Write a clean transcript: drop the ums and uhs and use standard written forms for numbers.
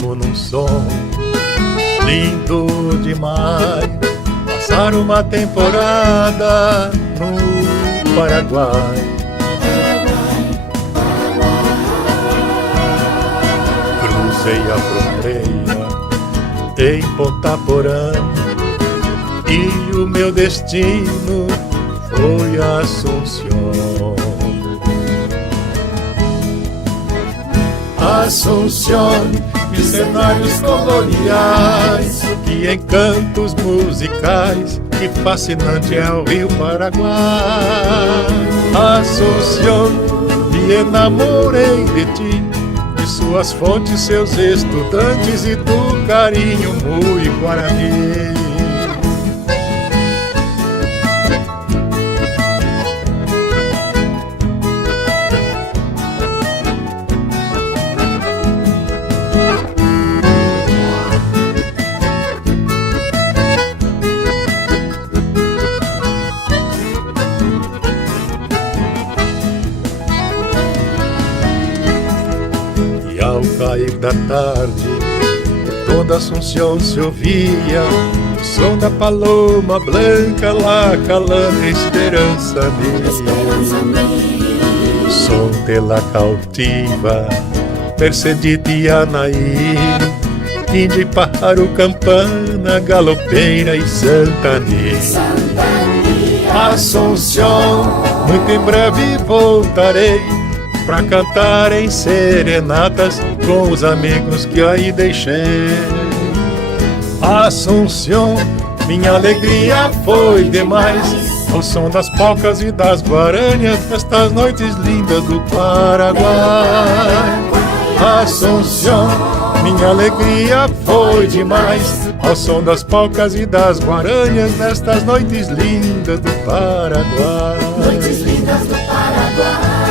como num som lindo demais. Passar uma temporada no Paraguai. Cruzei a fronteira em Ponta Porã e o meu destino foi Assunção. Assunção, de cenários coloniais, que encantos musicais, que fascinante é o Rio Paraguai. Assunção, me enamorei de ti, de suas fontes, seus estudantes e do carinho muito guarani. Ao cair da tarde, toda Assunção se ouvia o som da paloma branca lá calando a esperança minha. O som dela cautiva, Mercedite Anaí, índio e pájaro, campana, galopeira e Santani. Assunção, muito em breve voltarei pra cantar em serenatas com os amigos que aí deixei. Assunção, minha alegria foi demais, ao som das polcas e das guaranhas nestas noites lindas do Paraguai. Assunção, minha alegria foi demais, ao som das polcas e das guaranhas nestas noites lindas do Paraguai. Noites lindas do Paraguai.